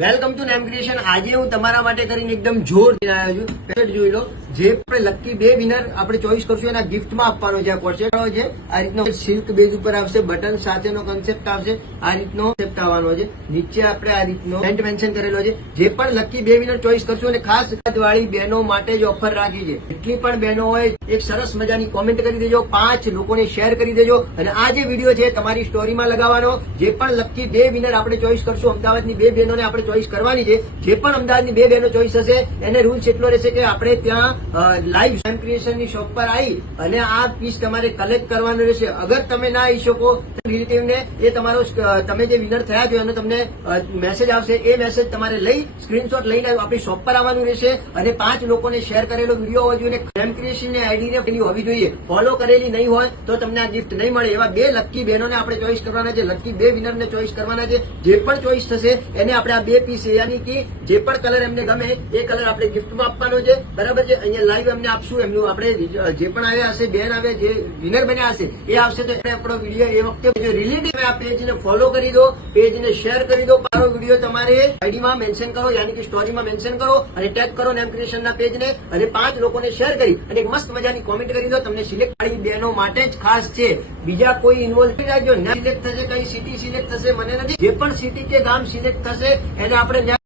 Welcome to name creation. આજે હું તમારા માટે કરીને એકદમ જોર આવ્યો છું। પેકેટ જોઈ લો, જે આપણે લકી 2 વિનર આપણે ચોઈસ કરશું એના ગિફ્ટમાં આપવાનો છે। આ કોન્સેપ્ટ છે આ રીતનો સિલ્ક બેઝ ઉપર આવશે, બટન સાથેનો કોન્સેપ્ટ આવશે, આ રીતનો કોન્સેપ્ટ આવવાનો છે। નીચે આપણે આ રીતનો સેન્ટ મેન્શન કરેલો છે। જે પણ લકી 2 વિનર ચોઈસ કરશું અને ખાસ વાળી બહેનો માટે જ ઓફર રાખી છે। એટલી પણ બહેનો હોય એક સરસ મજાની કોમેન્ટ કરી દેજો, 5 લોકોને શેર કરી દેજો અને આ જે વિડીયો છે તમારી સ્ટોરીમાં લગાવવાનો। જે પણ લકી 2 વિનર આપણે ચોઈસ કરશું, અમદાવાદની 2 બહેનોને આપણે ચોઈસ કરવાની છે। જે પણ અમદાવાદની 2 બહેનો ચોઈસ હશે એને રૂલ્સ એટલો રહેશે કે આપણે ત્યાં લાઈવ નેમ ક્રિએશનની શોપ પર આવી અને આ પીસ તમારે કલેક્ટ કરવાનો રહેશે। અગર તમે ના આવી શકો રિલેટિવને એ તમારો તમે જે વિનર થયા છો એનો તમને મેસેજ આવશે, એ મેસેજ તમારે લઈ સ્ક્રીનશોટ લઈને આપણી શોપ પર આવવાનું રહેશે અને 5 લોકોને શેર કરેલો વિડીયો હોવો જોઈએ। નેમ ક્રિએશનની આઈડી હોવી જોઈએ, ફોલો કરેલી નહીં હોય તો તમને આ ગિફ્ટ નહીં મળે। એવા 2 લકી બહેનોને આપણે ચોઈસ કરવાના છે, લકી 2 વિનરને ચોઈસ કરવાના છે। જે પણ ચોઈસ થશે એને આપણે આ 2 પીસ યાની કે જે પણ કલર એમને ગમે એ કલર આપણે ગિફ્ટમાં આપવાનો છે, બરાબર છે। અહીંયા લાઈવ એમને આપશું, એમનું આપણે જે પણ આવ્યા હશે, બેન આવે જે વિનર બન્યા હશે એ આવશે તો આપણો વિડીયો એ વખતે જો રિલેટિવ આ પેજને ફોલો કરી દો, પેજને શેર કરી દો, મારો વિડીયો તમારે આઈડીમાં મેન્શન કરો, યાની કે સ્ટોરીમાં મેન્શન કરો અને ટેગ કરો નેમ ક્રિએશનના પેજને અને 5 લોકોને શેર કરી અને એક મસ્ત મજાની કોમેન્ટ કરી દો। તમને સિલેક્ટ વાળી બહેનો માટે જ ખાસ છે, બીજા કોઈ ઇન્વોલ્વ નહીં રાખજો। સિલેક્ટ થશે, કઈ સિટી સિલેક્ટ થશે મને નથી, જે પણ સિટી કે ગામ સિલેક્ટ થશે એને આપણે